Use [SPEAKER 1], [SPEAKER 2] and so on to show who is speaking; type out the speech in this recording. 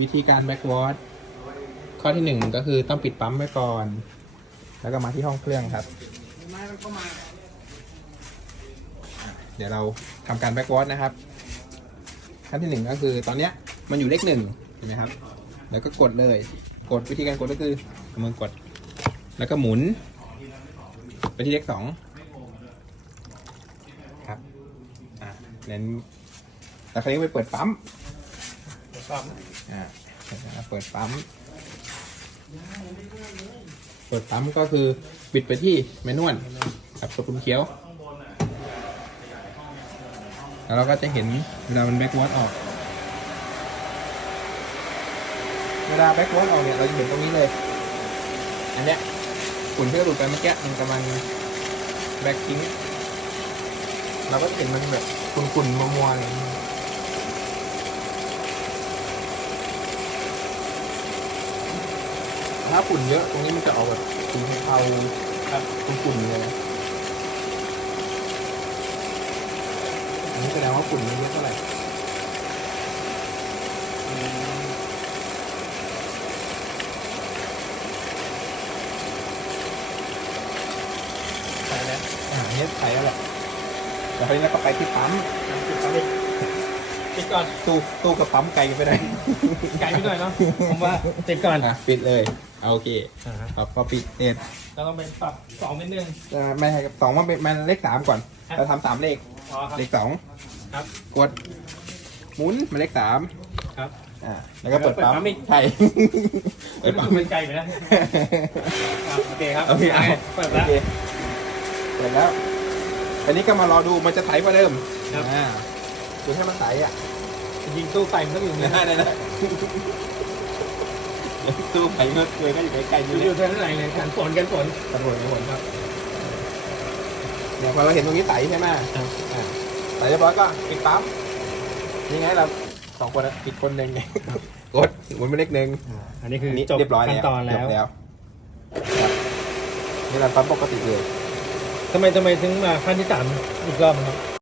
[SPEAKER 1] วิธีการแบ็กวอร์ดข้อที่หนึ่งก็คือต้องปิดปั๊มไว้ก่อน แล้วก็มาที่ห้องเครื่องครับ เดี๋ยวเราทำการแบ็กวอร์ดนะครับ ขั้นที่หนึ่งก็คือตอนเนี้ยมันอยู่เลขหนึ่งเห็นไหมครับ แล้วก็กดเลย กดวิธีการกดก็คือมือกด แล้วก็หมุน ไปที่เลขสองครับ อ่าเน้นแล้วคราวนี้ไปเปิดปั๊ม
[SPEAKER 2] ปั๊ม
[SPEAKER 1] อ่าเปิดปั๊ม เปิดปั๊มก็คือปิดไปที่เมนวลกับกดปุ่มเขียว แล้วเราก็จะเห็นเวลามันแบ็กวอร์ดออก เวลาแบ็กวอร์ดออกเนี่ยเราจะเห็นตรงนี้เลย อันเนี้ยฝุ่นที่เราดูดไปเมื่อกี้มันกำลังแบ็กทิ้งเราก็เห็นมันแบบฝุ่นๆมัวๆอะไรอย่างเงี้ย ถ้าฝุ่นเยอะตรงนี้มันจะออกแบบสีเทาๆครับฝุ่นๆเลยอันนี้แสดงว่าฝุ่นมันเยอะเท่าไหร่ใส่แล้วอ่าอันนี้ใส่แล้วแหละแล้วคราวนี้เราก็ไปที่ปั๊ม
[SPEAKER 2] ปิดปั๊มอีกปิดก่อน
[SPEAKER 1] ตู้ตู้กับปั๊มไกลกันไปไหน
[SPEAKER 2] ไกลไปหน่อยเนาะผมว่าติดก่อน
[SPEAKER 1] อะปิดเลยเอา โอเค
[SPEAKER 2] อ่าฮะ
[SPEAKER 1] ครับพอปิดเนี่ย
[SPEAKER 2] เราต้องเป็นปรับสองเป็นหนึ่ง
[SPEAKER 1] เอ่อไม่ให้สองมันเป็นมันเลขสามก่อน
[SPEAKER 2] ครับ
[SPEAKER 1] เราทำสามเลข
[SPEAKER 2] อ๋อครับ
[SPEAKER 1] เลขสอง
[SPEAKER 2] ครับ
[SPEAKER 1] กดหมุนมาเลขสาม
[SPEAKER 2] ครับ
[SPEAKER 1] อ่าแล้วก็เปิดปั๊ม
[SPEAKER 2] เปิดปั๊มอีก
[SPEAKER 1] ใช่
[SPEAKER 2] เอ้ยรู้สึกมันไกลไปนะอะโอเคครับ
[SPEAKER 1] โอเคเอา
[SPEAKER 2] เปิดแล้ว
[SPEAKER 1] โอคเปิดแล้วอันนี้ก็มารอดูมันจะใสกว่าเดิม
[SPEAKER 2] ครับ
[SPEAKER 1] อ่าดูให้มันใสอะ
[SPEAKER 2] จริงๆตู้ไฟมันต้องอยู่
[SPEAKER 1] ได้
[SPEAKER 2] เนี่ย
[SPEAKER 1] ได้ได้ ตู้ไฟเมื่อเลยก็อยู่ใกล้ๆ
[SPEAKER 2] อ
[SPEAKER 1] อยู่
[SPEAKER 2] ยู่
[SPEAKER 1] เล
[SPEAKER 2] อยยู่เท่าไหร่เลยกันฝนกันฝน
[SPEAKER 1] ตำรวจตำรวจครับเนี่ยพอเราเห็นตรงนี้ใสใช่ไหม
[SPEAKER 2] ครับ
[SPEAKER 1] อ่าใสเรียบร้อยก็ปิดปั๊มนี่ไงเราสองคนนะอีกคนหนึ่งเนี่ยกดหมุนไปเลขหนึ่ง
[SPEAKER 2] อันนี้คือ
[SPEAKER 1] อันนี้
[SPEAKER 2] จบ
[SPEAKER 1] เรียบร้อย
[SPEAKER 2] ขั้น
[SPEAKER 1] แล้ว
[SPEAKER 2] ตอน
[SPEAKER 1] จ
[SPEAKER 2] แล้ว
[SPEAKER 1] บแล้วครับนี่เราปั๊มปกติเลย
[SPEAKER 2] ทำไมทำไมถึงมาขั้นที่สามอีกรอบครับ